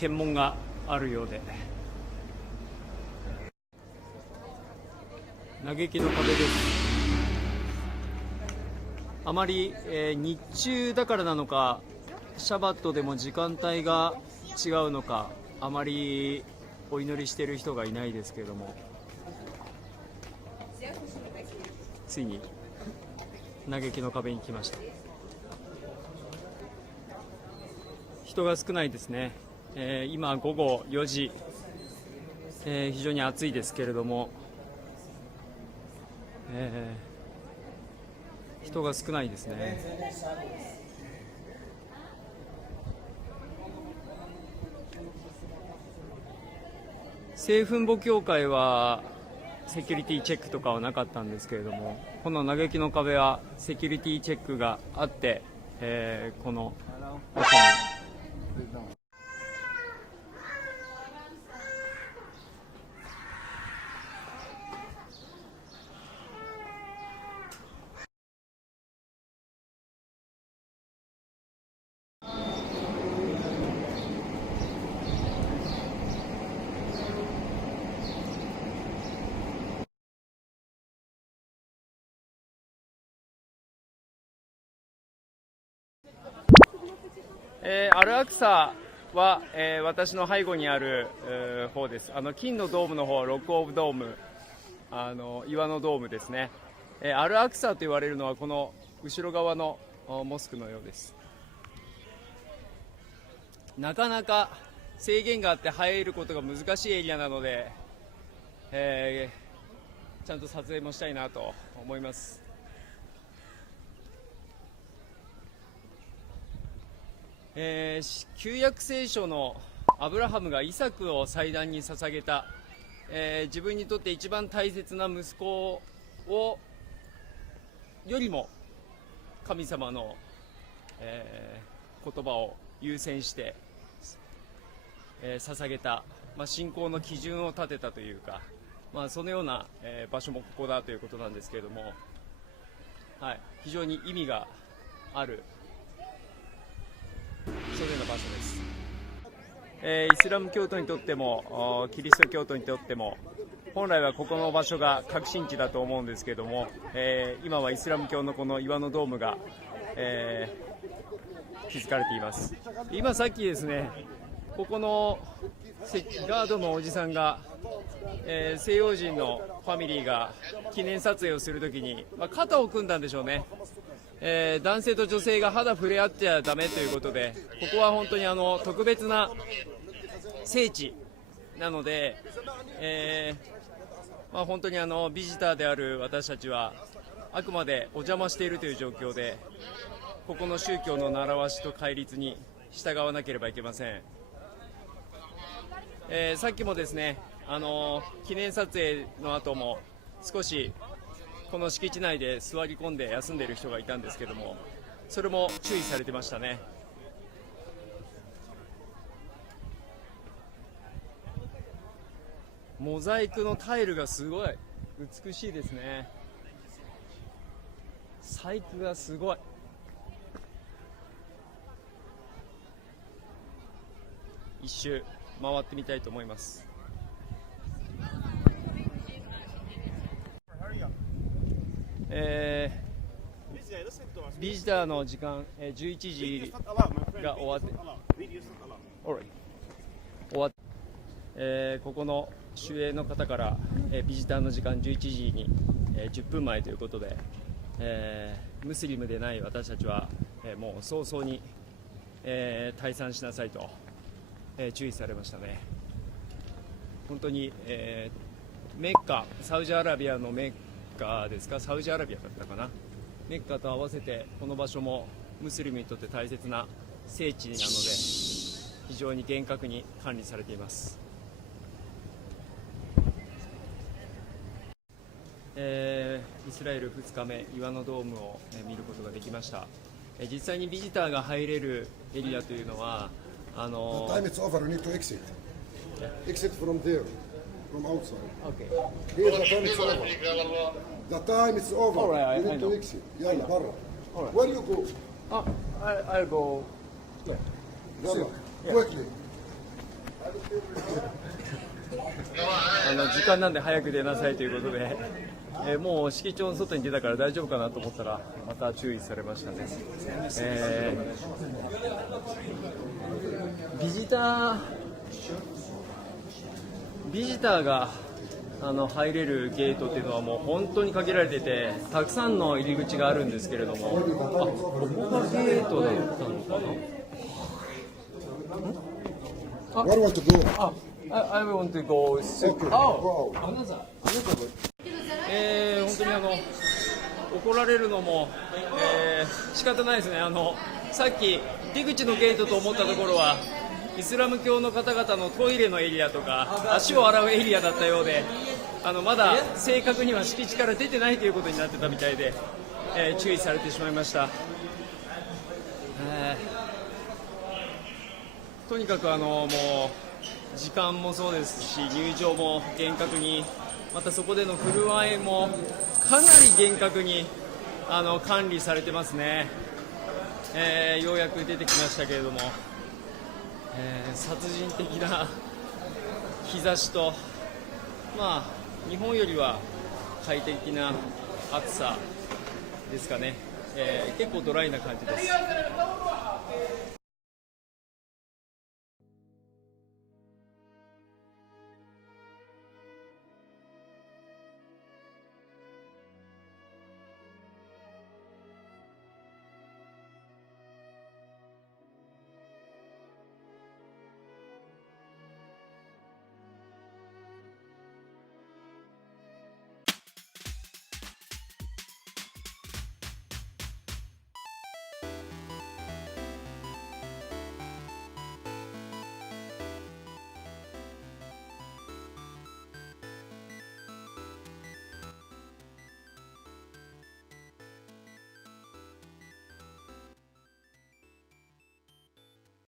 検問があるようで、嘆きの壁です。あまり、日中だからなのかシャバットでも時間帯が違うのか、あまりお祈りしている人がいないですけれども、ついに嘆きの壁に来ました。人が少ないですね。今午後4時、非常に暑いですけれども、人が少ないですね。聖墳墓協会はセキュリティチェックとかはなかったんですけれども、この嘆きの壁はセキュリティチェックがあって、この場所にアルアクサは、私の背後にある方です。金のドームの方、ロックオブドーム、岩のドームですね。アルアクサと言われるのはこの後ろ側のモスクのようです。なかなか制限があって入ることが難しいエリアなので、ちゃんと撮影もしたいなと思います。旧約聖書のアブラハムがイサクを祭壇に捧げた、自分にとって一番大切な息子をよりも神様の、言葉を優先して、捧げた、信仰の基準を立てたというか、そのような、場所もここだということなんですけれども、非常に意味があるそういうような場所です。イスラム教徒にとってもキリスト教徒にとっても本来はここの場所が核心地だと思うんですけれども、今はイスラム教のこの岩のドームが、築かれています。今さっきですね、ここのガードのおじさんが、西洋人のファミリーが記念撮影をするときに、肩を組んだんでしょうね。男性と女性が肌触れ合っちゃダメということで、ここは本当に特別な聖地なので、本当にビジターである私たちはあくまでお邪魔しているという状況で、ここの宗教の習わしと戒律に従わなければいけません。さっきもですね、記念撮影の後も少しこの敷地内で座り込んで休んでいる人がいたんですけども、それも注意されてましたね。モザイクのタイルがすごい美しいですね。細工がすごい。一周回ってみたいと思います。ビジターの時間、11時が終わってここの守衛の方から、ビジターの時間11時に、10分前ということで、ムスリムでない私たちは、もう早々に、退散しなさいと、注意されましたね。本当に、メッカ、サウジアラビアのメッカですか、サウジアラビアだったかな、メッカと合わせてこの場所もムスリムにとって大切な聖地なので、非常に厳格に管理されています。イスラエル2日目、岩のドームを見ることができました。実際にビジターが入れるエリアというのはThe time it's over, you need to exit. Exit from there, from outside. Okay. Here, the time it's over. The time it's over. All right, you need I to know. exit. Yalla, barra. All right. Where you go? I'll go. Yalla, Yeah. quickly. 時間なんで早く出なさいということで、もう敷地の外に出たから大丈夫かなと思ったらまた注意されましたね。ビジターが入れるゲートっていうのはもう本当に限られてて、たくさんの入り口があるんですけれども、ここがゲートだったのかな。 Where want to go? I want to go. Okay. Oh. Go out. 本当に怒られるのも、仕方ないですね。さっき出口のゲートと思ったところはイスラム教の方々のトイレのエリアとか足を洗うエリアだったようで、まだ正確には敷地から出てないということになってたみたいで、注意されてしまいました。とにかくもう時間もそうですし、入場も厳格に、またそこでの振る舞いもかなり厳格に管理されてますね。ようやく出てきましたけれども、殺人的な日差しと、まあ日本よりは快適な暑さですかね。結構ドライな感じです。